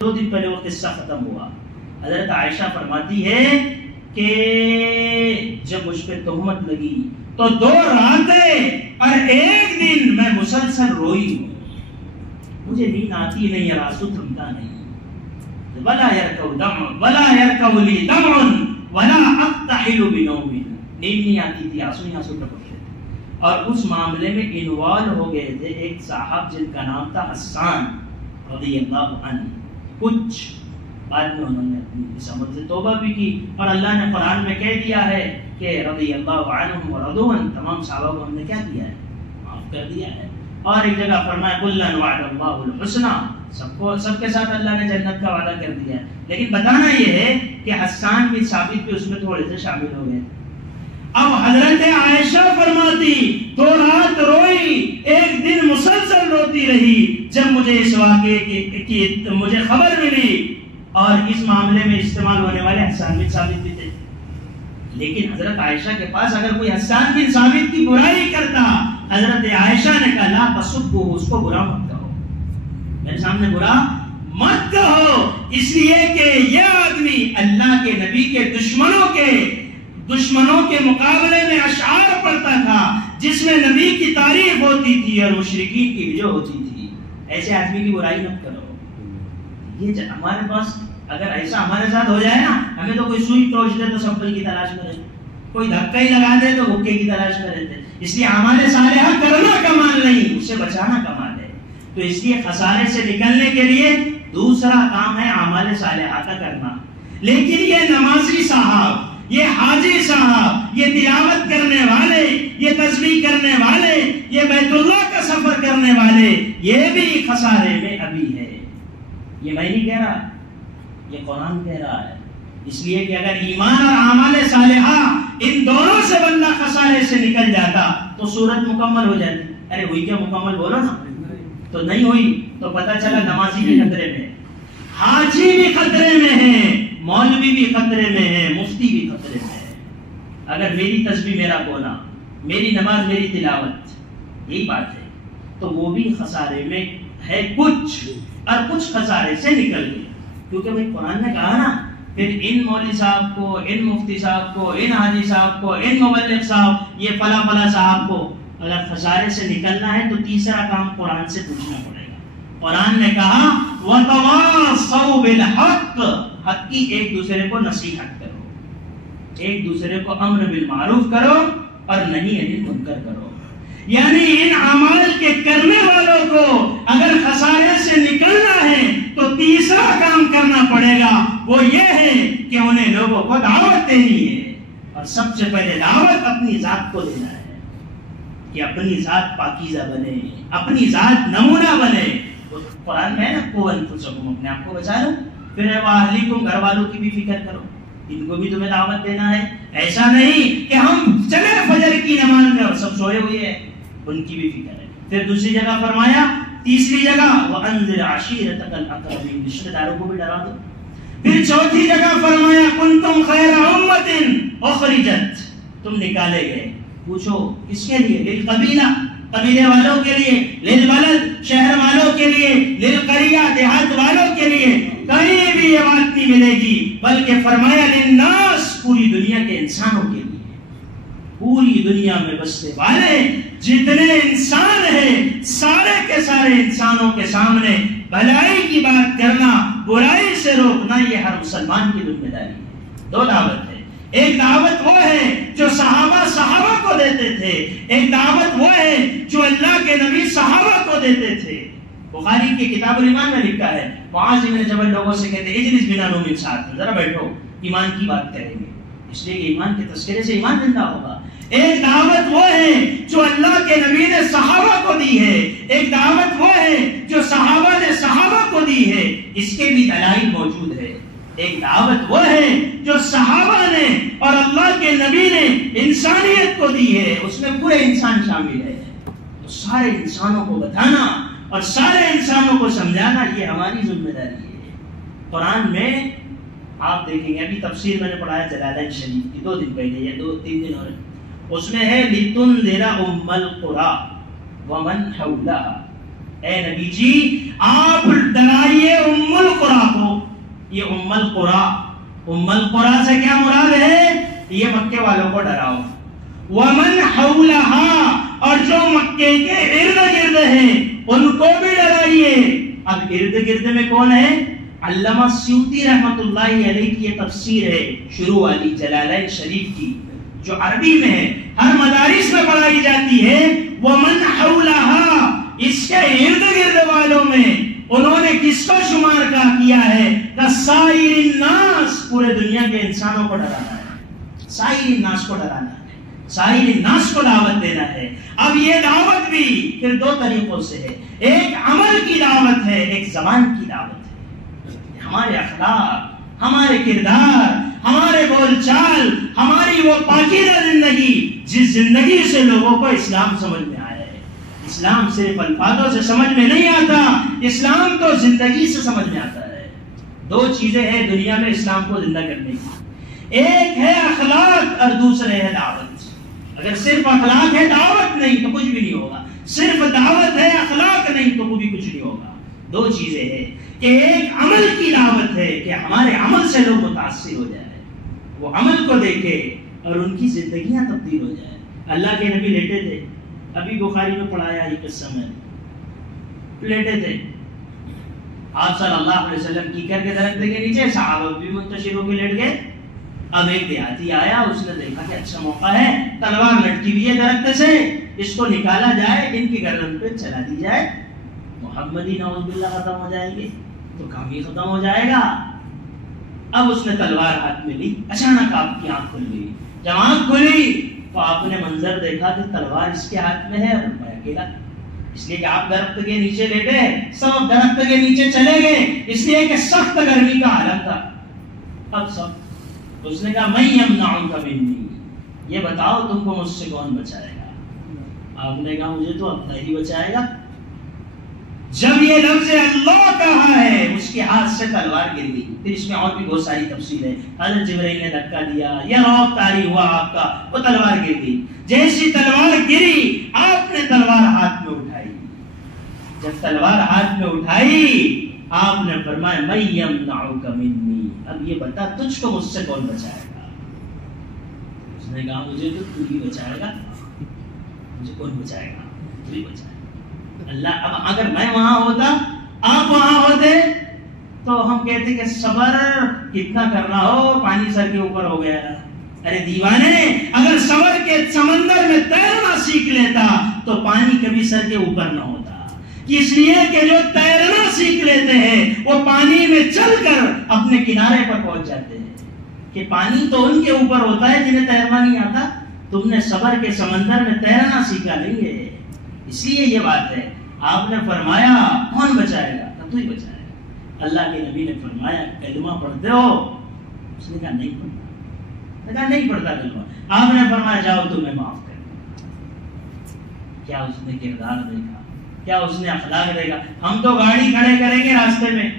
دو دن پہلے وہ قصہ ختم ہوا. حضرت عائشہ فرماتی ہے کہ جب مجھ پہ تہمت لگی تو 2 راتیں اور 1 دن میں مسلسل روئی ہوں. مجھے نیند آتی نہیں اور آنسو تھمتا نہیں. ولا يركو دمع ولا يركو لي دمع ولا اقتحل بنوم. نیند نہیں آتی تھی، آنسو ہی آنسو ٹپکتے تھے. اور اس معاملے میں انوالو ہو گئے تھے ایک صاحب جن کا نام تھا حسان رضی اللہ عنہ. کچھ بعد میں انہوں نے اپنی اس عمل سے توبہ بھی کی اور اللہ نے قرآن میں کہہ دیا ہے کہ رضی اللہ عنہم ورضوا عنہ، تمام صحابہ کو ہم نے کیا دیا ہے؟ معاف کر دیا ہے. اور ایک جگہ فرمایا کلا وعد اللہ الحسنى، سب کے ساتھ اللہ نے جنت کا وعدہ کر دیا ہے. لیکن بتانا یہ ہے کہ حسان بن ثابت بھی اس میں تھوڑے سے شامل ہو گئے. اب حضرت عائشہ فرماتی 2 رات روئی، 1 دن مسلسل روتی رہی جب مجھے اس واقعے کی مجھے خبر ملی. اور اس معاملے میں استعمال ہونے والے حسان بن ثابت بھی تھے. لیکن حضرت عائشہ کے پاس اگر کوئی حسان بن ثابت کی برائی کرتا، حضرت عائشہ نے کہا لا تسبوا، اس کو برا مت کہو، میرے سامنے برا مت کہو، اس لیے کہ یہ آدمی اللہ کے نبی کے دشمنوں کے مقابلے میں اشعار پڑھتا تھا جس میں نبی کی تعریف ہوتی تھی اور مشرکین کی وجہ ہوتی تھی. ایسے آدمی کی برائی مت کرو. یہ ہمارے پاس اگر ایسا ہمارے ساتھ ہو جائے نا، ہمیں تو کوئی سوئی ٹوچ دے تو سمپل کی تلاش میں رہتے، کوئی دھکا ہی لگا دے تو حکے کی تلاش میں رہتے. اس لیے اعمال صالحہ کرنا کمال نہیں، اسے بچانا کمال ہے. تو اس لیے خسارے سے نکلنے کے لیے دوسرا کام ہے اعمال صالحہ کا کرنا. لیکن یہ نمازی صاحب، یہ حاجی صاحب، یہ تلاوت کرنے والے، یہ تسبیح کرنے والے، یہ بیت اللہ کا سفر کرنے والے، یہ بھی خسارے میں ابھی ہے. یہ میں نہیں کہہ رہا، یہ قرآن کہہ رہا ہے. اس لیے کہ اگر ایمان اور اعمال صالحہ ان دونوں سے بندہ خسارے سے نکل جاتا تو صورت مکمل ہو جاتی. ارے ہوئی کیا مکمل بولو نا، تو نہیں ہوئی تو پتہ چلا نمازی بھی خطرے میں، حاجی بھی خطرے میں ہے، مولوی بھی خطرے میں ہے، مفتی بھی خطرے میں ہے. اگر میری تسبیح میرا بولا، میری نماز میری تلاوت یہی بات ہے تو وہ بھی خسارے میں ہے کچھ، اور کچھ خسارے سے نکل گئے. کیونکہ بھائی قرآن نے کہا نا، پھر ان مولوی صاحب کو، ان مفتی صاحب کو، ان حاجی صاحب کو، ان مبلغ صاحب، یہ فلاں فلاں صاحب کو اگر خسارے سے نکلنا ہے تو تیسرا کام قرآن سے پوچھنا پڑے گا. قرآن نے کہا وَتَوَاصَوْا بِالْحَقِّ، حق کی ایک دوسرے کو نصیحت کرو، ایک دوسرے کو امر بالمعروف کرو اور نہیں انل منکر کرو. یعنی ان اعمال کے کرنے والوں کو اگر خسارے سے نکلنا ہے تو تیسرا کام کرنا پڑے گا. وہ یہ ہے کہ انہیں لوگوں کو دعوت دینی ہے، اور سب سے پہلے دعوت اپنی ذات کو دینا ہے کہ اپنی ذات پاکیزہ بنے، اپنی ذات نمونہ بنے. قرآن میں ہے نا قُوْ أَنفُسَكُمْ، اپنے آپ کو بچا لو. پھر ہے وَأَهْلِكُمْ، گھر والوں کی بھی فکر کرو، ان کو بھی تمہیں دعوت دینا ہے. ایسا نہیں کہ ہم چلے فجر کی نماز میں اور سب سوئے ہوئے ہیں، ان کی بھی فکر ہے. پھر دوسری جگہ فرمایا، تیسری جگہ وَأَنذِرْ عَشِيرَتَكَ الْأَقْرَبِينَ، رشتہ داروں کو بھی ڈرا دو. پھر چوتھی جگہ فرمایا كُنْتُمْ خَيْرَ أُمَّةٍ أُخْرِجَتْ، تم نکالے گئے. پوچھو کس کے لیے؟ للقبیلہ، قبیلے والوں کے لیے، للبلد، شہر والوں کے لیے، للقریہ، دیہات والوں کے لیے. کہیں بھی یہ بات نہیں ملے گی، بلکہ فرمایا للناس، پوری دنیا کے انسانوں کے لیے. پوری دنیا میں بسنے والے جتنے انسان ہیں، سارے کے سارے انسانوں کے سامنے بھلائی کی بات کرنا، برائی سے روکنا، یہ ہر مسلمان کی ذمہ داری ہے. 2 دعوت ہے. ایک دعوت وہ ہے جو صحابہ کو دیتے تھے، ایک دعوت وہ ہے جو اللہ کے نبی صحابہ کو دیتے تھے. بخاری کی کتاب الایمان میں لکھا ہے، معاذ بن جبل لوگوں سے کہتے اجلس بنا نؤمن ساتھ، ذرا بیٹھو ایمان کی بات کریں گے. اس لیے کہ ایمان کے تذکرے سے ایمان زندہ ہوگا. ایک دعوت وہ ہے جو اللہ کے نبی نے صحابہ کو دی ہے، ایک دعوت وہ ہے جو صحابہ نے صحابہ کو دی ہے. اس کے بھی دلائل موجود ہے. ایک دعوت وہ ہے جو صحابہ نے اور اللہ کے نبی نے انسانیت کو دی ہے، اس میں پورے انسان شامل ہے. تو سارے انسانوں کو بتانا اور سارے انسانوں کو سمجھانا یہ ہماری ذمہ داری ہے. قرآن میں آپ دیکھیں گے، ابھی تفسیر میں نے پڑھایا جلالین شریف کی 2 دن پہلے یا 2-3 دن ہو رہے، اس میں ہے لِتُنذِرَ أُمَّ الْقُرَىٰ وَمَنْ حَوْلَهَا، اے نبی جی آپ ڈرائیے ام القرا کو. یہ ام القرا سے کیا مراد ہے؟ یہ مکے والوں کو ڈراؤ. ومن حولها اور جو مکے کے ارد گرد ہیں ان کو بھی ڈرائیے. اب ارد گرد میں کون ہے؟ علامہ سیوطی رحمت اللہ علیہ کی یہ تفسیر ہے شروع والی جلالین شریف کی جو عربی میں ہے, ہر مدارس میں پڑھائی جاتی ہے. ومن حولها اس کے ارد گرد والوں میں انہوں نے کس کو شمار کیا ہے؟ کسائر الناس, پورے دنیا کے انسانوں کو ڈرانا ہے, سائر الناس کو ڈرانا ہے, سائر الناس کو دعوت دینا ہے. اب یہ دعوت بھی پھر دو طریقوں سے ہے, ایک عمل کی دعوت ہے, ایک زبان کی دعوت ہے. ہمارے اخلاق, ہمارے کردار, ہمارے بول چال, ہماری وہ پاکیزہ زندگی جس زندگی سے لوگوں کو اسلام سمجھ میں آیا ہے. اسلام صرف الفاظوں سے سمجھ میں نہیں آتا, اسلام تو زندگی سے سمجھ میں آتا ہے. دو چیزیں ہیں دنیا میں اسلام کو زندہ کرنے کی, ایک ہے اخلاق اور دوسرے ہے دعوت. اگر صرف اخلاق ہے دعوت نہیں تو کچھ بھی نہیں ہوگا, صرف دعوت ہے اخلاق نہیں تو بھی کچھ نہیں ہوگا. دو چیزیں ہیں کہ ایک عمل کی دعوت ہے کہ ہمارے عمل سے لوگ متاثر ہو جائے, وہ عمل کو دیکھے اور ان کی زندگیاں تبدیل ہو جائیں. اللہ کے نبی لیٹے تھے, ابھی بخاری میں پڑھایا یہ قصہ میں, لیٹے تھے آپ صلی اللہ علیہ وسلم کی کر کے درخت کے نیچے, صحابہ بھی منتشر ہو کے لیٹ گئے. اب ایک دیہاتی آیا, اس نے دیکھا کہ اچھا موقع ہے, تلوار لٹکی ہوئی ہے درخت سے, اس کو نکالا جائے, ان کی گردن پہ چلا دی جائے, محمدی نعوذ باللہ ختم ہو جائے گی تو کام ہی ختم ہو جائے گا. اب اس نے تلوار ہاتھ میں لی, اچانک آپ کی آنکھ کھل گئی. جب آنکھ کھلی تو آپ نے منظر دیکھا کہ تلوار اس کے ہاتھ میں ہے اور میں اکیلا, اس لیے کہ آپ درخت کے نیچے لیٹے, سب درخت کے نیچے چلے گئے, اس لیے کہ سخت گرمی کا عالم تھا. اب سب اس نے کہا من یمنعک منی, یہ بتاؤ تم کو مجھ سے کون بچائے گا؟ آپ نے کہا مجھے تو اللہ ہی بچائے گا. جب یہ لفظ اللہ کہا ہے اس کے ہاتھ سے تلوار گر گئی. پھر اس میں اور بھی بہت ساری تفصیل ہے, حضرت جبرائیل نے دھکا دیا یا رعب طاری ہوا آپ کا, وہ تلوار گر گئی. جیسی تلوار گری آپ نے تلوار ہاتھ میں اٹھائی. جب تلوار ہاتھ میں اٹھائی آپ نے فرمایا من یمنعک منی, اب یہ بتا تجھ کو مجھ سے کون بچائے گا؟ اس نے کہا مجھے تو ہی بچائے گا. مجھے کون بچائے گا؟ تو ہی بچائے گا اللہ. اب اگر میں وہاں ہوتا, آپ وہاں ہوتے, تو ہم کہتے کہ صبر کتنا کرنا ہو, پانی سر کے اوپر ہو گیا. ارے دیوانے, اگر صبر کے سمندر میں تیرنا سیکھ لیتا تو پانی کبھی سر کے اوپر نہ ہوتا. اس لیے کہ جو تیرنا سیکھ لیتے ہیں وہ پانی میں چل کر اپنے کنارے پر پہنچ جاتے ہیں. کہ پانی تو ان کے اوپر ہوتا ہے جنہیں تیرنا نہیں آتا. تم نے صبر کے سمندر میں تیرنا سیکھا نہیں ہے, اس لیے یہ بات ہے. آپ نے فرمایا کون بچائے گا؟ تو ہی بچائے گا. اللہ کے نبی نے فرمایا کلمہ پڑھتے ہو؟ اس نے کہا نہیں پڑھتا. کہا نہیں پڑھتا کلمہ. آپ نے فرمایا جاؤ تمہیں معاف کر دوں. کیا اس نے کردار دیکھا, کیا اس نے اخلاق دیکھا؟ ہم تو گاڑی کھڑے کریں گے راستے میں,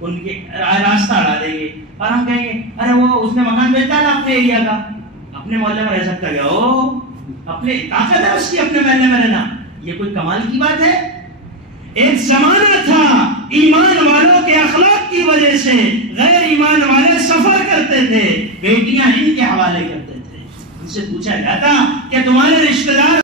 ان کے راستہ اڑا دیں گے اور ہم کہیں گے ارے وہ اس نے مکان بیچتا ہے نا اپنے ایریا کا, اپنے محلے میں رہ سکتا ہے, او اپنے طاقت ہے اس کی اپنے محلے میں رہنا, یہ کوئی کمال کی بات ہے؟ ایک زمانہ تھا ایمان والوں کے اخلاق کی وجہ سے غیر ایمان والے سفر کرتے تھے, بیٹیاں ان کے حوالے کرتے تھے. ان سے پوچھا جاتا کہ تمہارے رشتہ دار